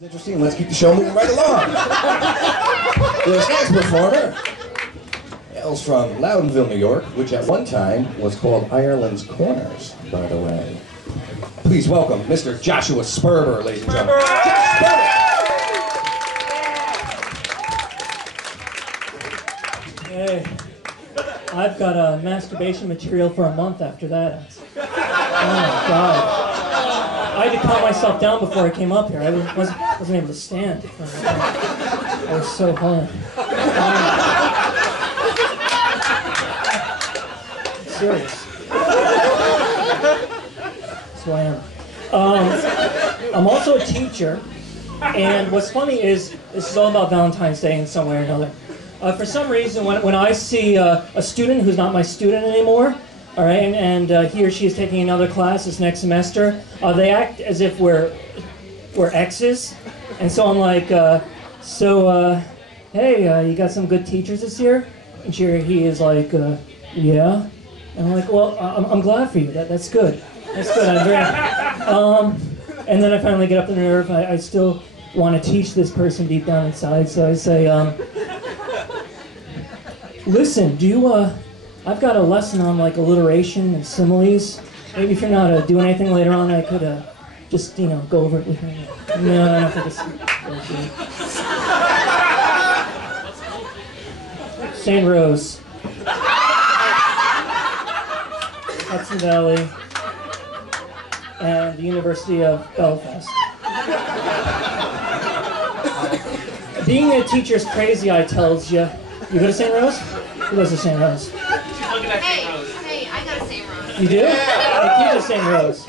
Interesting. Let's keep the show moving right along. This next performer hails from Loudonville, New York, which at one time was called Ireland's Corners, by the way. Please welcome Mr. Joshua Sperber, ladies and gentlemen. Hey, I've got masturbation material for a month after that. Oh my God. I had to calm myself down before I came up here. I wasn't able to stand. I was so hard. I'm serious. That's who I am. I'm also a teacher, and what's funny is this is all about Valentine's Day in some way or another. For some reason, when I see a student who's not my student anymore, all right, and he or she is taking another class this next semester, they act as if we're exes, and so I'm like, hey, you got some good teachers this year? And he is like, yeah. And I'm like, well, I'm glad for you. That's good. That's good. I'm very. And then I finally get up the nerve. I still want to teach this person deep down inside, so I say, listen, do you, I've got a lesson on like alliteration and similes. Maybe if you're not doing anything later on, I could just, go over it with you. No, I don't think it's St. Rose. Hudson Valley. And the University of Belfast. Being a teacher is crazy, I tells you. You go to St. Rose? Who goes to St. Rose? Hey, I go to St. Rose. You do? I teach at St. Rose.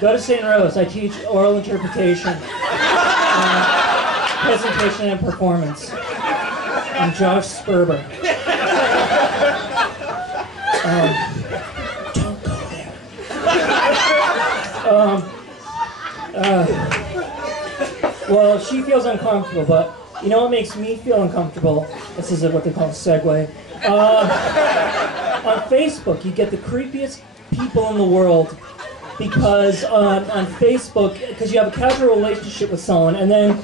Go to St. Rose. I teach oral interpretation, presentation, and performance. I'm Josh Sperber. Don't go there. Well, she feels uncomfortable, but you know what makes me feel uncomfortable? This is what they call a segue. On Facebook, you get the creepiest people in the world because on Facebook, because you have a casual relationship with someone, and then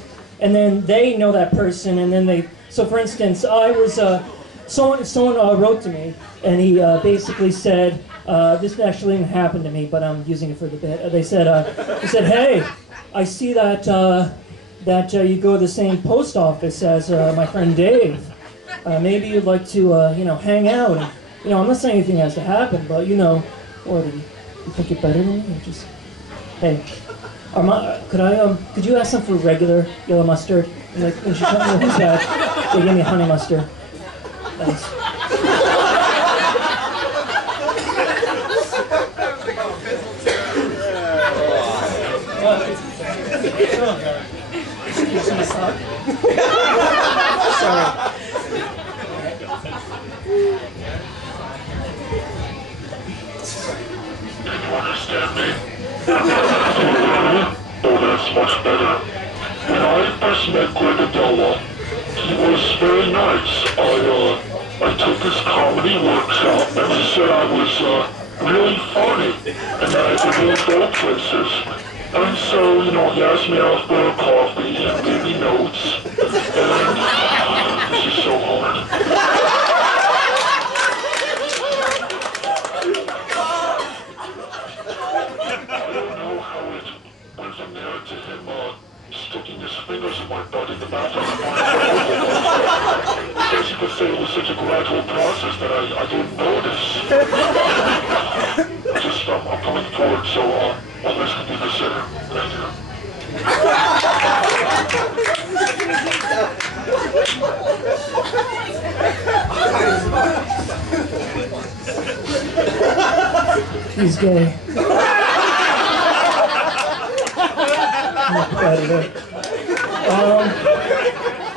they know that person, and then they. So, for instance, I was someone wrote to me, and he basically said, this actually didn't happen to me, but I'm using it for the bit. They said, hey, I see that you go to the same post office as my friend Dave. Maybe you'd like to, hang out. And, I'm not saying anything has to happen, but, what, you think you're better than me? Or just, hey, could you ask them for regular yellow mustard? And like, when she told me who's that, they gave me honey mustard. Thanks. Sorry. Understand me? Oh, that's much better. When I first met Greg Adela, he was very nice. I took his comedy workshop, and he said I was really funny, and that I could really go places. And so, he asked me out for a coffee and gave me notes, and this is so hard. To him sticking his fingers in my butt in the bathroom. I guess you could say it was such a gradual process that I didn't notice. I'm coming forward, so I'll risk to be considered. Thank you. He's gay.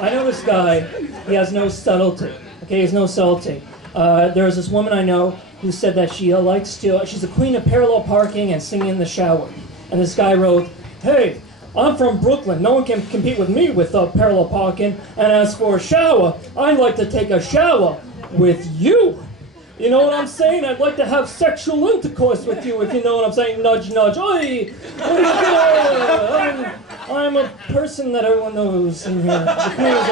I know this guy. He has no subtlety. Okay, he has no subtlety. There's this woman I know who said that she likes to. She's the queen of parallel parking and singing in the shower. And this guy wrote, "Hey, I'm from Brooklyn. No one can compete with me with parallel parking. And as for a shower, I'd like to take a shower with you." You know what I'm saying? I'd like to have sexual intercourse with you, if you know what I'm saying. Nudge, nudge. Oi! I'm a person that everyone knows in here. The queen is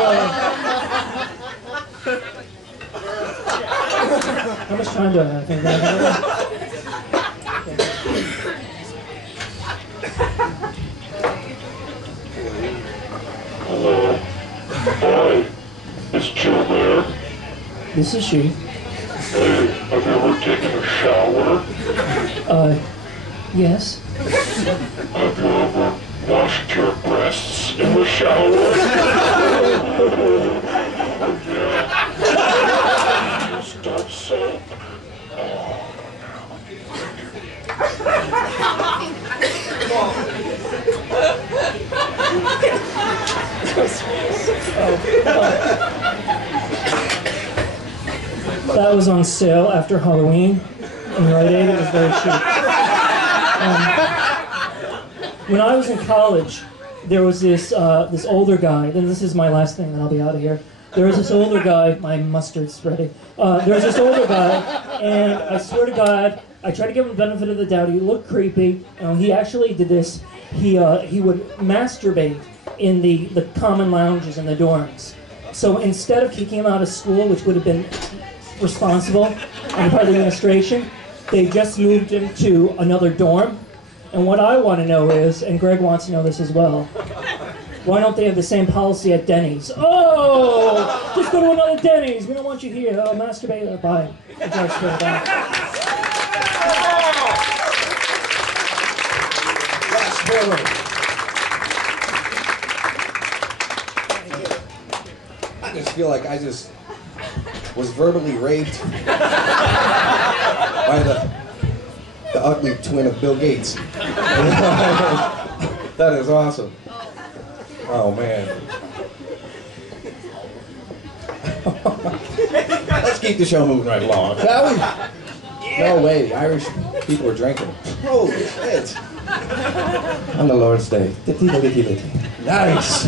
How much time do I have? Hello. Hi. Is Jill there? This is she. Hey, have you ever taken a shower? Yes. Have you ever washed your breasts in the shower? Yeah. Just don't soap. That was on sale after Halloween in Rite Aid. It was very cheap. When I was in college, there was this older guy, and this is my last thing, and I'll be out of here. There was this older guy, my mustard's ready. There was this older guy, and I swear to God, I tried to give him the benefit of the doubt. He looked creepy. He actually did this. He would masturbate in the common lounges in the dorms. So instead of kicking him out of school, which would have been responsible on the part of the administration, they just moved him to another dorm. And what I want to know is, and Greg wants to know this as well, why don't they have the same policy at Denny's? Oh, just go to another Denny's. We don't want you here. Oh, masturbate. Bye. Bye. I just feel like I just was verbally raped by the ugly twin of Bill Gates. That is awesome. Oh man. Let's keep the show moving right along, shall we? No way, the Irish people are drinking. Holy shit. On the Lord's Day. Nice.